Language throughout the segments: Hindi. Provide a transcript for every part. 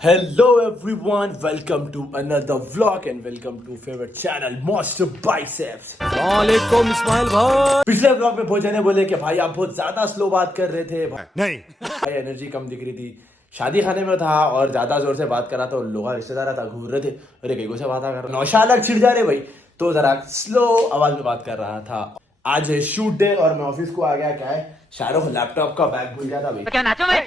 Hello everyone, welcome to another vlog and welcome to favorite channel Monster Biceps. वालेकुम इस्माइल भाई। पिछले vlog में भोजा ने बोले कि भाई आप बहुत ज्यादा स्लो बात कर रहे थे। नहीं भाई एनर्जी कम दिख रही थी। शादी खाने में था और ज्यादा जोर से बात करा तो लोग रिश्तेदार था घूर रहे थे। अरे कई को से बात कर नौशा अलग छिड़ जा रहे भाई, तो जरा स्लो आवाज में बात कर रहा था। आज है शूट डे और मैं ऑफिस को आ गया। क्या है, शाहरुख लैपटॉप का बैग भूल गया था भाई। क्या नाचो मैं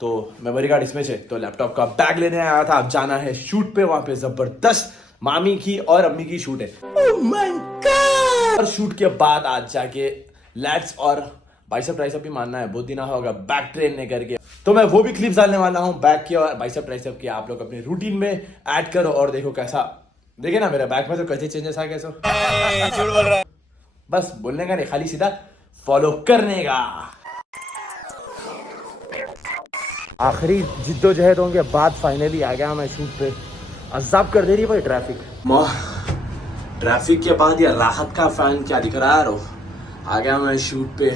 तो मेमोरी कार्ड इसमें से, तो लैपटॉप का बैग लेने आया था। अब जाना है शूट पे, वहां पे जबरदस्त मामी की और अम्मी की शूट है। Oh my God! और शूट के बाद आज जाके लैट्स और बाइसेप ट्राइसेप भी मानना है, बहुत दिन होगा बैक ट्रेन ने करके। तो मैं वो भी क्लिप्स डालने वाला हूँ बैक की और बाइसेप ट्राइसेप की। आप लोग अपने रूटीन में ऐड करो और देखो कैसा, देखे ना मेरे बैक में तो कैसे चेंजेस आ गए। सो झूठ बोल रहा है। बस बोलने का नहीं, खाली सीधा फॉलो करने का। आखिरी जिद्दोजहदों के बाद फाइनली आ गया मैं शूट पे। अजाब कर दे रही भाई ट्रैफिक। ट्रैफिक के बाद ये राहत का फैन क्या दिख रहा है। आ गया मैं शूट पे।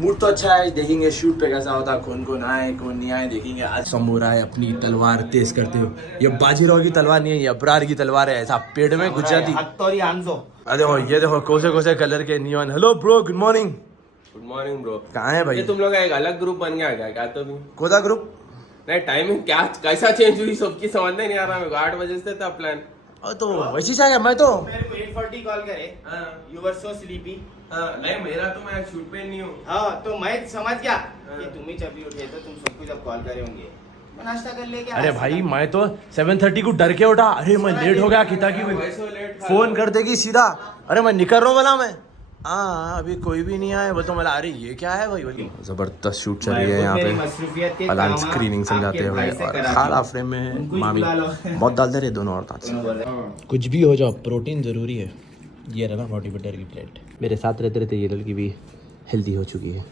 मूड तो अच्छा है, देखेंगे शूट पे कैसा होता, कौन आए कौन नहीं आए देखेंगे। आज समुराई अपनी तलवार तेज करते हो। ये बाजीराव की तलवार नहीं है, ये अबरार की तलवार है। ऐसा पेड़ में घुस जाती। अरे देखो ये देखो कोसे कलर के neon. Hello bro, good morning. Good morning bro. कहाँ है भाई? ये तुम लोग एक अलग ग्रुप बन गया क्या? क्या तो भी कोदा ग्रुप नहीं, टाइमिंग क्या कैसा चेंज हुई सबकी समझ नहीं आ रहा मेरे को। 8 बजे से था प्लान। तो वैसी चाहिए। मैं तो मेरे को 8:40 कॉल करे। हाँ यू वर सो स्लीपी। हाँ नहीं, मेरा तो मैं शूट पे नहीं हूँ। हाँ तो मैं समझ गया कि तुम ही जब भी उठे तो तुम सबको जब कॉल करे होंगे। मैं नाश्ता कर ले क्या? अरे भाई मैं तो 7:30 को डर के उठा। अरे मैं लेट हो गया किता की वैसे लेट था। फोन कर देगी सीधा। अरे मैं निकल रहा हूँ बोला मैं। हाँ अभी कोई भी नहीं आया। वो तो मला अरे ये क्या है भाई बोली। जबरदस्त शूट चल रही है यहाँ पे। अलान स्क्रीनिंग समझाते हुए और खाला फ्रेम में मामी बहुत डाल दे रहे दोनों औरतें। कुछ भी हो जाओ प्रोटीन जरूरी है। ये रहा ना 40 बटर की प्लेट। मेरे साथ रहते रहते ये लड़की भी हेल्दी हो चुकी है।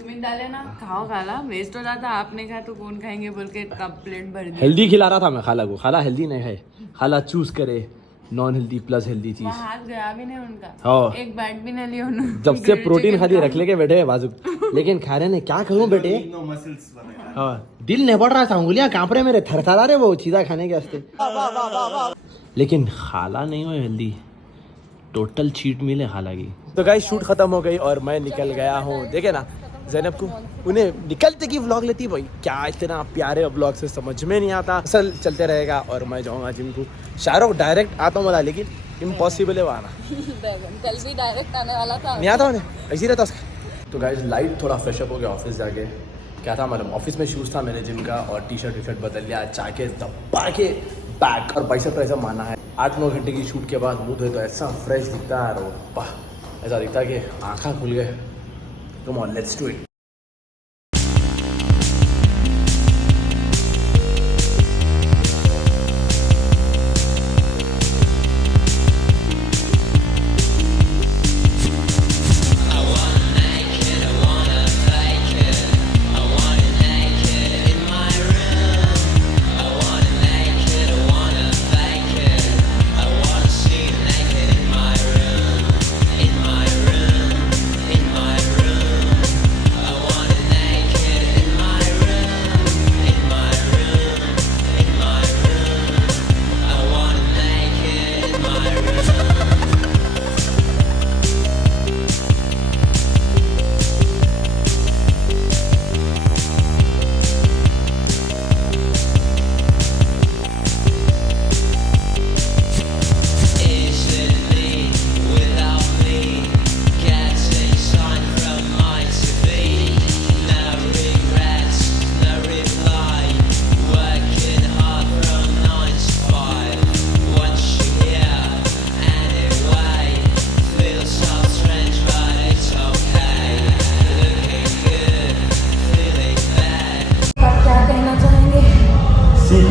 तुम्हें डाले ना, खाओ खाला, वेस्ट हो जाता। आपने खाया तो कौन खाएंगे बोल के कब प्लेट भर दी। हेल्दी खिला रहा था मैं खाला को। खाला हेल्दी नहीं है, खाला चूज करे नॉन हेल्दी प्लस हेल्दी चीज। हाथ गया भी नहीं उनका। हाँ। एक बाइट भी नहीं लिया उन्होंने। जब से प्रोटीन खाली रख लेके बैठे हैं बाजू, लेकिन खा रहे ने क्या करूं बेटे। हाँ दिल नहीं बढ़ रहा था, उंगलियां कांप रहे मेरे, थरथरा रहे वो चीज़ा खाने के वास्ते। लेकिन खाला नहीं हो हेल्दी, टोटल चीट मील है खाला की। तो गाइस शूट खत्म हो गई और मैं निकल गया हूँ। देखे ना ज़ैनब को, उन्हें निकलते की व्लॉग लेती भाई। क्या इतना प्यारे व्लॉग से समझ में नहीं आता। असल चलते रहेगा और मैं जाऊँगा जिम को। शाहरुख डायरेक्ट आता हूँ बोला, लेकिन इम्पॉसिबल है वो आना। कल भी डायरेक्ट आने वाला था, नहीं आता उन्हें, ऐसे ही रहता उसका। तो गाइस लाइट थोड़ा फ्रेशअप हो गया ऑफिस जाके। क्या था मालूम, ऑफिस में शूज़ था मेरे जिम का और टी शर्ट बदल लिया। जाके दबा के बैक और बाइसेप ट्राइसेप मारना है। 8-9 घंटे की शूट के बाद मुँह धोए तो ऐसा फ्रेश दिखता है। और वाह, ऐसा दिखता है कि आँखा खुल गए। Come on let's do it.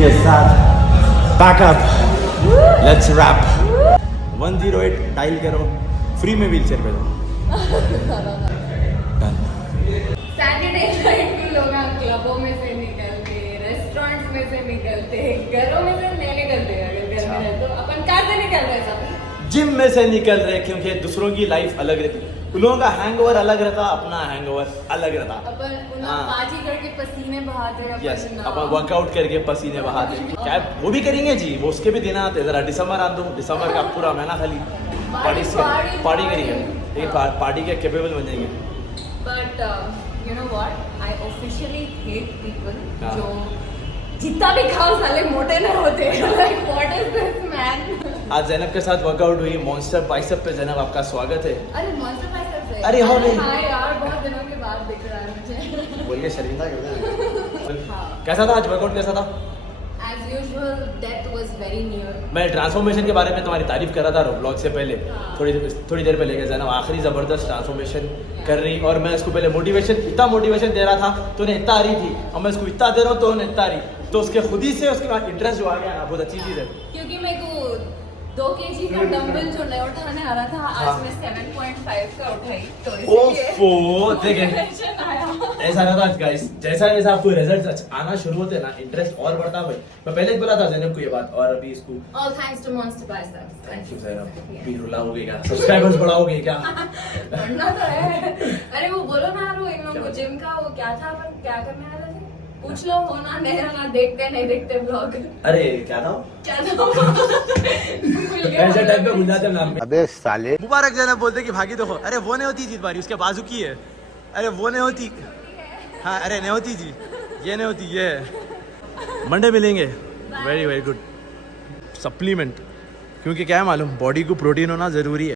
के साथ बैकअप। Let's wrap. 108 डायल करो, फ्री में व्हील चेयर पे दो। सैटरडे नाइट भी लोग क्लबों में से निकलते, रेस्टोरेंट्स में से निकलते, घरों में से नहीं निकलते। अगर घर में रहे तो अपन कहाँ से निकल रहे सब? जिम में से निकल रहे, क्योंकि दूसरों की लाइफ अलग रहती है। उन लोगों का हैंगओवर अलग रहता, अपना हैंगओवर अलग रहता। अपन उन हाँ। पार्टी करके पसीने बहाते हैं यस, अपन अपन वर्कआउट करके पसीने बहाते क्या वो भी करेंगे जी, वो उसके भी दिन आते। जरा दिसंबर आ दूँ, दिसंबर का पूरा महीना खाली पार्टी करेंगे, लेकिन पार्टी के कैपेबल बन जाएंगे। But you know what, I officially hate people हाँ। जो जितना भी खाओ साले मोटे नहीं होते। Like what is this man. आज जैनब के साथ वर्कआउट हुई मॉन्स्टर बाइसेप पे। जैनब आपका स्वागत है। अरे मॉन्स्टर बाइसेप्स है। अरे हाँ नहीं। हाँ यार, बहुत दिनों के बाद दिख रहा है मुझे। बोलिए शर्मिंदा हाँ। कैसा था आज वर्कआउट, कैसा था? As usual, death was very near. मैं ट्रांसफॉर्मेशन के बारे में तुम्हारी तारीफ कर रहा था व्लॉग से पहले, हाँ। थोड़ी देर पहले। जैनब आखिरी ज़बरदस्त ट्रांसफॉर्मेशन कर रही, और मैं उसको पहले इतना मोटिवेशन दे रहा था तो उन्हें इतना आ रही थी, और मैं उसको इतना दे रहा हूँ तो उन्हें इतना आ रही, तो उसके खुद ही से उसके बाद इंटरेस्ट जो आ गया ना, बहुत अच्छी चीज़ है। क्योंकि मेरे को 2 kg का डंबल जो नहीं उठाने आ रहा था, हाँ। आज मैं 7.5 का उठाई, तो ओफो, देखें मोटिवेशन आया। ऐसा रहता है गाइस, जैसा जैसा आपको रिजल्ट आना शुरू होते हैं ना, इंटरेस्ट और बढ़ता भाई। मैं पहले ही बोला था जैनब को ये बात, और अभी इसको All thanks to Monster Biceps. Thank you Zainab. भी रुलाओगे क्या, सब्सक्राइबर्स बढ़ाओगे क्या? बढ़ना तो है। अरे वो बोलो ना यार, वो इन लोगों को जिम का वो क्या था, अपन क्या करने वाले थे? पूछ लो, होना नहीं रहना, देखते नहीं देखते ब्लॉग। अरे क्या था क्या था? भूल गया। ऐसे टाइम पे भूल जाते हैं नाम। अबे साले, मुबारक जैनब बोलते कि भागी देखो, अरे वो नहीं होती जीत बारी, उसके बाजू की है। अरे वो नहीं होती, हाँ अरे नहीं होती जी, ये नहीं होती, ये है। मंडे मिलेंगे। वेरी वेरी गुड सप्लीमेंट, क्योंकि क्या है मालूम, बॉडी को प्रोटीन होना ज़रूरी है।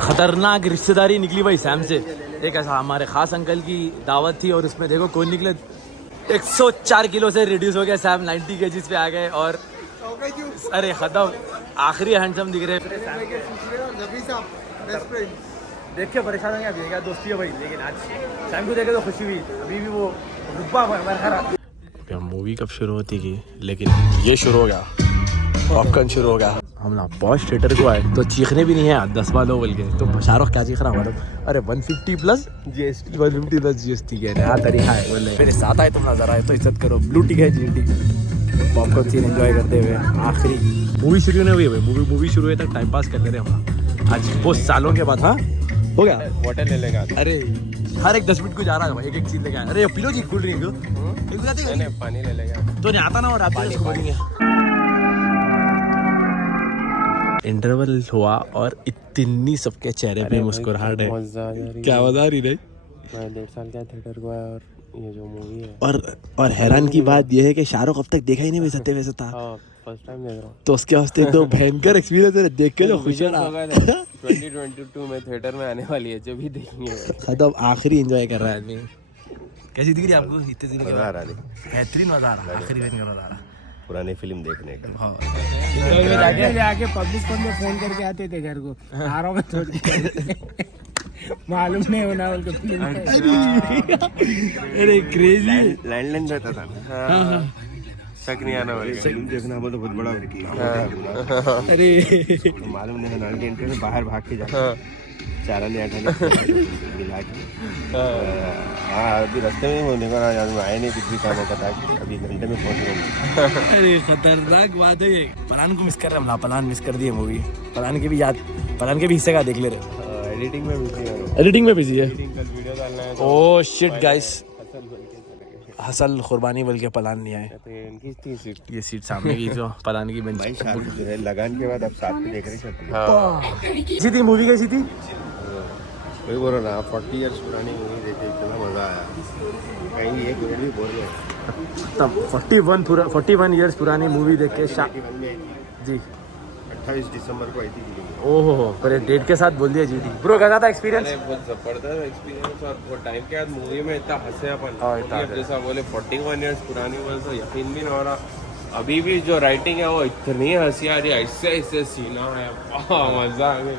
खतरनाक रिश्तेदारी निकली भाई सैम से। एक ऐसा हमारे खास अंकल की दावत थी, और उसमें देखो कौन निकले, 104 किलो से रिड्यूस हो गया सैम, 90 kgs पे आ गए। और अरे खत्म, आखिरी हैंडसम दिख रहे। देख के परेशान हो गया, अभी क्या दोस्ती है भाई, लेकिन आज सैम को देखे तो खुशी हुई। अभी भी वो रुब्बा बरकरार। मूवी कब शुरू होती थी, लेकिन ये शुरू हो गया, पॉपकॉर्न शुरू हो गया। हम ना पॉश थिएटर को आए तो चीखने भी नहीं है 10 वालों बोल के, तो शाहरुख क्या चीख रहा हमारा, अरे 150 प्लस GST, 150 प्लस GST के नया तरीका है बोले। मेरे साथ आए तुम नजर आए तो इज्जत करो, ब्लू टिक है GT। पॉपकॉर्न सीन एंजॉय करते हुए आखिरी मूवी शुरू नहीं हुई है, मूवी शुरू हुए तक टाइम पास कर ले रहे हम आज बहुत सालों के बाद। हाँ हो गया, वाटर ले लेगा। अरे हर एक 10 मिनट को जा रहा है भाई, एक चीज लेके आया। अरे पिलो जी कूल ड्रिंक पानी ले लेगा तो नहीं आता ना, और आप इसको बोलेंगे। इंटरवल हुआ और इतनी सबके चेहरे पे मुस्कुराहट है, क्या मजा आ रही नहीं। मैं 1.5 साल का थिएटर को आया, और ये जो मूवी है, और हैरान की बात यह है कि शाहरुख अब तक देखा ही नहीं वैसे था, फर्स्ट टाइम देख रहा हूँ। तो उसके वास्ते तो भयंकर एक्सपीरियंस है, देख के जो खुश हो गया था। 2022 में थिएटर में आने वाली है, जो भी देखेंगे खत्म, आखिरी एंजॉय कर रहा है आदमी। कैसी दिख रही है आपको इतने दिनों के बाद? बेहतरीन मजा आ रहा, आखिरी दिन का मजा आ रहा। पुरानी फिल्म देखने का। हाँ जाके पब्लिक स्कूल में फोन करके आते थे घर को, आ रहा हूँ तो मालूम नहीं होना उनको फिल्म। अरे क्रेजी लैंडलाइन रहता था ना, शक नहीं आना वाली फिल्म देखना तो बहुत बड़ा। अरे मालूम नहीं, नाइट एंट्री में बाहर भाग के जाता, चारा नहीं मिला के। हाँ अभी रास्ते में होने का आए नहीं, कुछ भी काम होता था, अभी घंटे में पहुँच रहे। अरे खतरनाक बात है ये। पलान को मिस कर रहे हम, पलान मिस कर दिए मूवी। पलान के भी हिस्से का देख ले रहे। एडिटिंग में बिजी है, एडिटिंग में बिजी है। कल वीडियो डालना है। ओह शिट गाइस, हसल कुर्बानी बोल के पलान नहीं आए। इनकी थी सीट, ये सीट सामने की जो पलान की बेंच। भाई शाहरुख जो है लगान के बाद अब साथ में देख रहे सब। कैसी थी मूवी, कैसी थी? वही बोल रहा ना, 40 इयर्स पुरानी मूवी देखे, इतना मजा आया, कहीं एक मिनट भी बोल रहे। तब 41 ईयर्स पुरानी मूवी देख के जी 28 दिसंबर को आई थी। ओहो पर डेट के साथ बोल दिया जी। ब्रो कैसा था एक्सपीरियंस? बहुत जबरदस्त एक्सपीरियंस, और बहुत टाइम के बाद मूवी में इतना हंसे अपन। हाँ, इतना अब जैसा बोले 41 इयर्स पुरानी बोले तो यकीन भी नहीं हो रहा। अभी भी जो राइटिंग है वो इतनी हंसी आ रही है, ऐसे सीना है, मजा आ गया।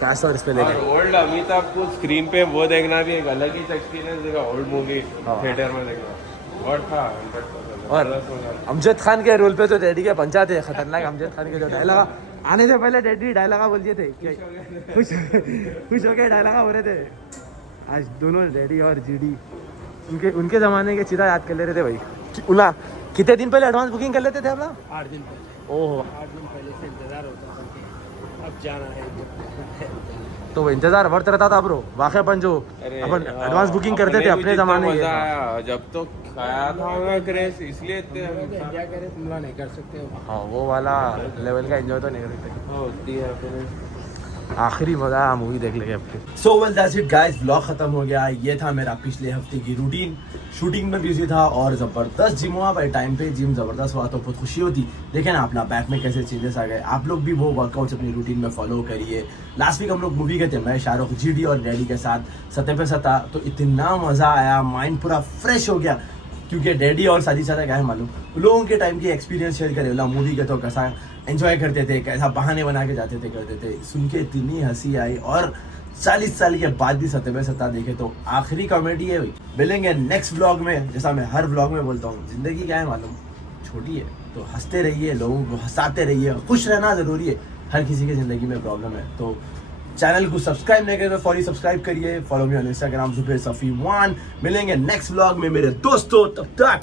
कैसा और इस पे और ओल्ड अमिताभ को स्क्रीन पे वो देखना भी एक अलग ही एक्सपीरियंस देगा, ओल्ड मूवी थिएटर में देखना और था 100%। और अमजद खान के रोल पे तो डैडी के पंचा थे, खतरनाक। अमजद खान के जो डायलॉग आने से पहले डैडी डायलॉग बोल दिए थे, खुश होके डायलॉग हो रहे थे। आज दोनों डैडी और जीडी उनके ज़माने के चीज़ा याद कर ले रहे थे भाई। उला कितने दिन पहले एडवांस बुकिंग कर लेते थे आप लोग? 8 दिन पहले। ओह 8 दिन पहले से इंतजार होता था कि अब जाना है। तो वो इंतजार वर्त रहता था ब्रो वाकईपन जो अपन एडवांस बुकिंग करते थे अपने जमाने मजा के। आया जब तो खाया था मैं क्रेज इसलिए इतने क्या करे तुम लोग नहीं कर सकते हो। हाँ वो वाला लेवल का एंजॉय तो नहीं करते। होती है अपने आखिरी मजा आया मूवी देख लेंगे अपने। So well that's it guys, vlog खत्म हो गया। ये था मेरा पिछले हफ्ते की रूटीन। शूटिंग में बिजी था और जबरदस्त जिम हुआ भाई, टाइम पे जिम जबरदस्त हुआ तो बहुत खुशी होती। देखे ना अपना बैक में कैसे चेंजेस आ गए। आप लोग भी वो वर्कआउट्स अपनी रूटीन में फॉलो करिए। लास्ट वीक हम लोग मूवी गए थे, मैं शाहरुख जीडी और डैडी के साथ सत्ते पे सत्ता, तो इतना मजा आया, माइंड पूरा फ्रेश हो गया। क्योंकि डैडी और साजी सादा क्या है मालूम, लोगों के टाइम की एक्सपीरियंस शेयर करे वाला मूवी के तो कैसा एंजॉय करते थे, कैसा बहाने बना के जाते थे करते थे, सुन के इतनी हंसी आई। और 40 साल के बाद भी सत्ते पे सत्ता देखे तो आखिरी कॉमेडी है भाई। मिलेंगे नेक्स्ट व्लॉग में। जैसा मैं हर व्लॉग में बोलता हूँ, जिंदगी क्या है मालूम, छोटी है तो हंसते रहिए, लोगों को हंसाते रहिए, खुश रहना जरूरी है। हर किसी की जिंदगी में प्रॉब्लम है तो चैनल को सब्सक्राइब नहीं करिए तो फौरी सब्सक्राइब करिए। Follow me on Instagram Zuber Safi 1। मिलेंगे नेक्स्ट व्लॉग में मेरे दोस्तों, तब तक